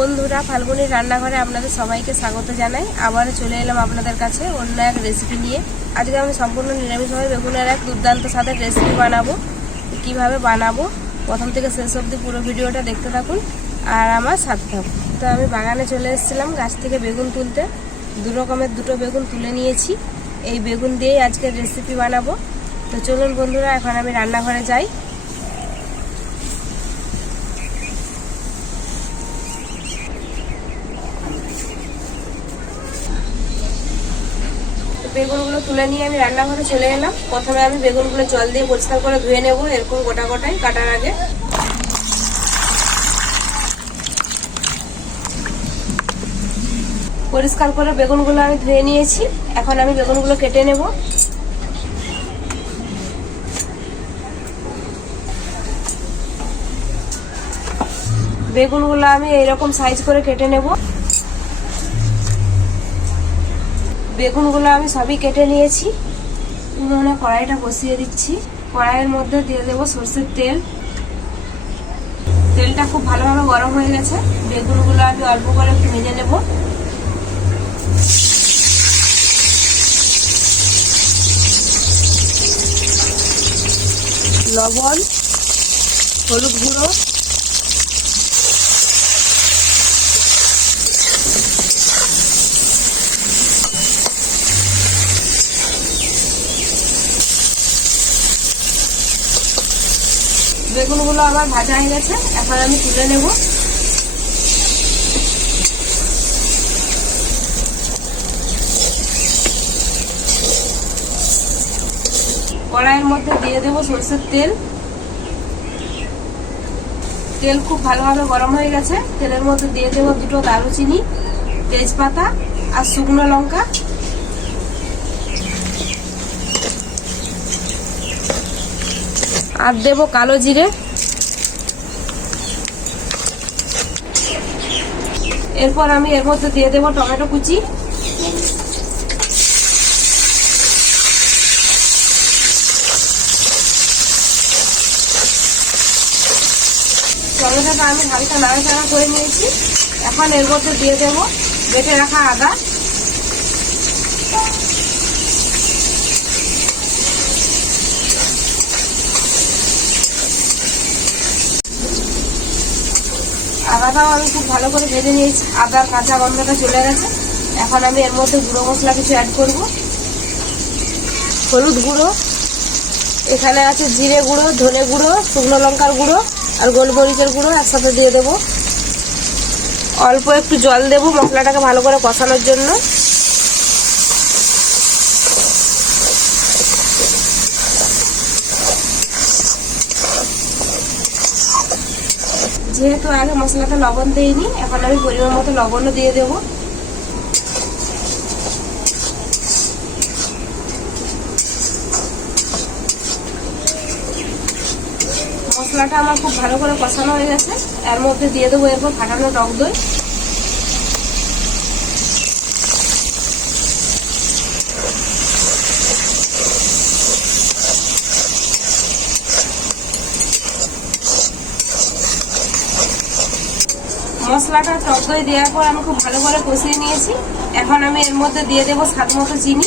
বন্ধুরা, ফাল্গুনির রান্নাঘরে আপনাদের সবাইকে স্বাগত জানাই। আবারও চলে এলাম আপনাদের কাছে অন্য এক রেসিপি নিয়ে। আজকে আমি সম্পূর্ণ নিরামিষভাবে বেগুনের এক দুর্দান্ত স্বাদের রেসিপি বানাবো। কীভাবে বানাবো? প্রথম থেকে শেষ অবধি পুরো ভিডিওটা দেখতে থাকুন আর আমার সাথে থাকুন। তো আমি বাগানে চলে এসেছিলাম গাছ থেকে বেগুন তুলতে। দু রকমের দুটো বেগুন তুলে নিয়েছি। এই বেগুন দিয়েই আজকের রেসিপি বানাবো। তো চলুন বন্ধুরা, এখন আমি রান্নাঘরে যাই। বেগুনগুলো তুলে নিয়ে আমি রান্নাঘরে চলে এলাম। প্রথমে আমি বেগুনগুলো জল দিয়ে পরিষ্কার করে ধুয়ে নেব এরকম গোটা গোটাই কাটার আগে। পরিষ্কার করে বেগুনগুলো আমি ধুয়ে নিয়েছি। এখন আমি বেগুনগুলো কেটে নেব। বেগুনগুলো আমি এইরকম সাইজ করে কেটে নেব। বেগুনগুলো আমি সবই কেটে নিয়েছি। উনুনে কড়াইটা বসিয়ে দিচ্ছি। কড়াইয়ের মধ্যে দিয়ে দেবো সর্ষের তেল। তেলটা খুব ভালোভাবে গরম হয়ে গেছে। বেগুনগুলো আমি অল্প করে একটু ভেজে নেব। লবণ, হলুদ গুঁড়ো বেগুনগুলো আমার ভাজা হয়ে গেছে। এখন আমি তুলে নেব। কড়াইয়ের মধ্যে দিয়ে দেব সরষের তেল। তেল খুব ভালোভাবে গরম হয়ে গেছে। তেলের মধ্যে দিয়ে দেব দুটো দারুচিনি, তেজপাতা আর শুকনো লঙ্কা। আর দেব কালো জিরে। এরপর আমি এর মধ্যে দিয়ে দেব টমেটো কুচি। টমেটোটা আমি হালকা নাড়াচাড়া করে নিয়েছি। এখন এর মধ্যে দিয়ে দেব বেটে রাখা আদা। আদাটাও আমি খুব ভালো করে ভেজে নিয়েছি। আদার কাঁচা গন্ধটা চলে গেছে। এখন আমি এর মধ্যে গুঁড়ো মশলা কিছু অ্যাড করব। হলুদ গুঁড়ো। এখানে আছে জিরে গুঁড়ো, ধনে গুঁড়ো, শুকনো লঙ্কার গুঁড়ো আর গোলমরিচের গুঁড়ো একসাথে দিয়ে দেবো। অল্প একটু জল দেবো মশলাটাকে ভালো করে কষানোর জন্য। যেহেতু আগে মশলাটা লবণ দিইনি, এখন আমি পরিমাণ মতো লবণও দিয়ে দেবো। মশলাটা আমার খুব ভালো করে কষানো হয়ে গেছে। এর মধ্যে দিয়ে দেবো এরপর ফাটানো টক দই। মশলাটা টক দই দেওয়ার পর আমি খুব ভালো করে কষিয়ে নিয়েছি। এখন আমি এর মধ্যে দিয়ে দেবো স্বাদ মতো চিনি।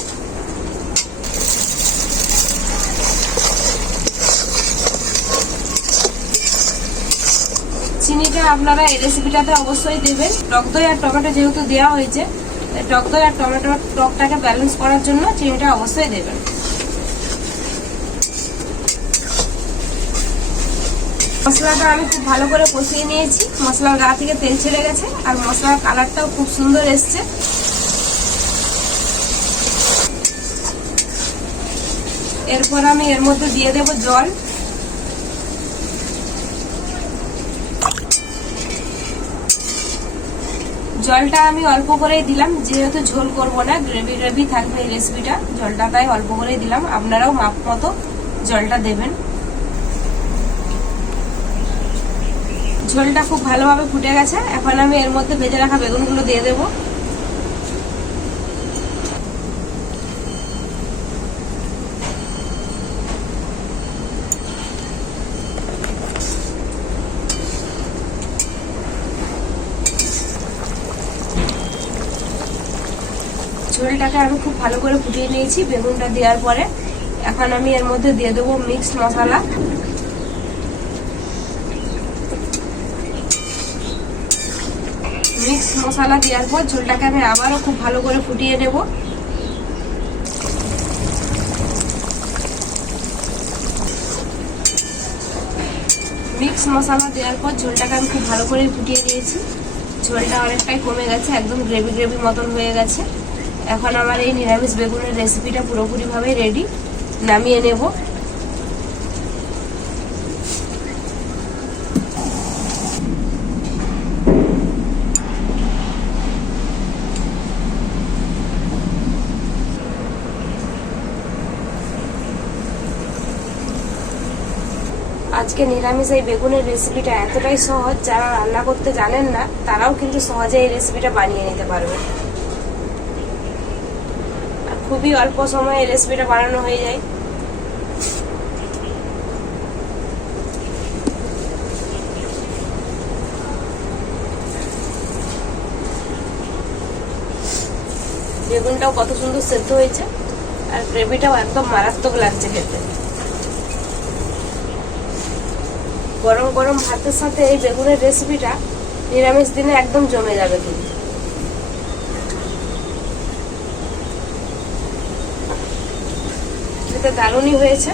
চিনিটা আপনারা এই রেসিপিটাতে অবশ্যই দেবেন। টক দই আর টমেটো যেহেতু দেওয়া হয়েছে টক দই আর টমেটোর টকটাকে ব্যালেন্স করার জন্য চিনিটা অবশ্যই দেবেন। মশলাটা আমি খুব ভালো করে কষিয়ে নিয়েছি। মশলার গা থেকে তেল ছেড়ে গেছে আর মশলার কালারটাও খুব সুন্দর এসছে। এরপর আমি এর মধ্যে দিয়ে দেব জল। জলটা আমি অল্প করেই দিলাম, যেহেতু ঝোল করব না, গ্রেভি গ্রেভি থাকবে এই রেসিপিটা জলটা তাই অল্প করেই দিলাম। আপনারাও মাপ মতো জলটা দেবেন। ঝোলটা খুব ভালোভাবে ফুটে গেছে। এখন আমি এর মধ্যে ভেজে রাখা বেগুনগুলো দিয়ে দেব। ঝোলটাকে আমি খুব ভালো করে ফুটিয়ে নিয়েছি বেগুনটা দেওয়ার পরে। এখন আমি এর মধ্যে দিয়ে দেবো মিক্সড মশলা। মিক্স মশলা দেওয়ার পর ঝোলটাকে আমি আবারও খুব ভালো করে ফুটিয়ে নেব। মিক্স মশলা দেওয়ার পর ঝোলটাকে আমি খুব ভালো করে ফুটিয়ে নিয়েছি। ঝোলটা অনেকটাই কমে গেছে, একদম গ্রেভি গ্রেভি মতন হয়ে গেছে। এখন আমার এই নিরামিষ বেগুনের রেসিপিটা পুরোপুরিভাবে রেডি নামিয়ে নেব। আজকে নিরামিষ এই বেগুনের রেসিপিটা এতটাই সহজ, যারা রান্না করতে জানেন না, তারাও কিন্তু সহজে এই রেসিপিটা বানিয়ে নিতে পারবে। খুবই অল্প সময়ে এই রেসিপিটা বানানো হয়ে যায়। বেগুনটাও কত সুন্দর সেদ্ধ হয়েছে, আর গ্রেভিটাও একদম মারাত্মক লাগছে খেতে। গরম গরম ভাতের সাথে এই বেগুনের রেসিপিটা নিরামিষ দিনে একদম জমে যাবে কিন্তু। দারুণই হয়েছে।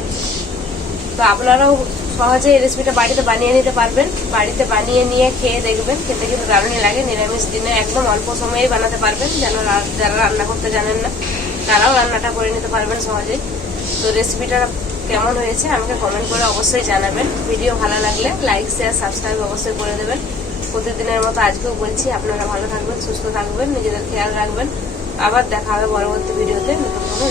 তো আপনারাও সহজে এই রেসিপিটা বাড়িতে বানিয়ে নিতে পারবেন। বাড়িতে বানিয়ে নিয়ে খেয়ে দেখবেন। খেতে কিন্তু দারুণই লাগে। নিরামিষ দিনে একদম অল্প সময়েই বানাতে পারবেন। যেন যারা রান্না করতে জানেন না, তারাও রান্নাটা করে নিতে পারবেন সহজেই। তো রেসিপিটা কেমন হয়েছে আমাকে কমেন্ট করে অবশ্যই জানাবেন। ভিডিও ভালো লাগলে লাইক শেয়ার সাবস্ক্রাইব অবশ্যই করে দেবেন। প্রতিদিনের মতো আজকেও বলছি, আপনারা ভালো থাকবেন, সুস্থ থাকবেন, নিজেদের খেয়াল রাখবেন। আবার দেখা হবে পরবর্তী ভিডিওতে নতুন কোনো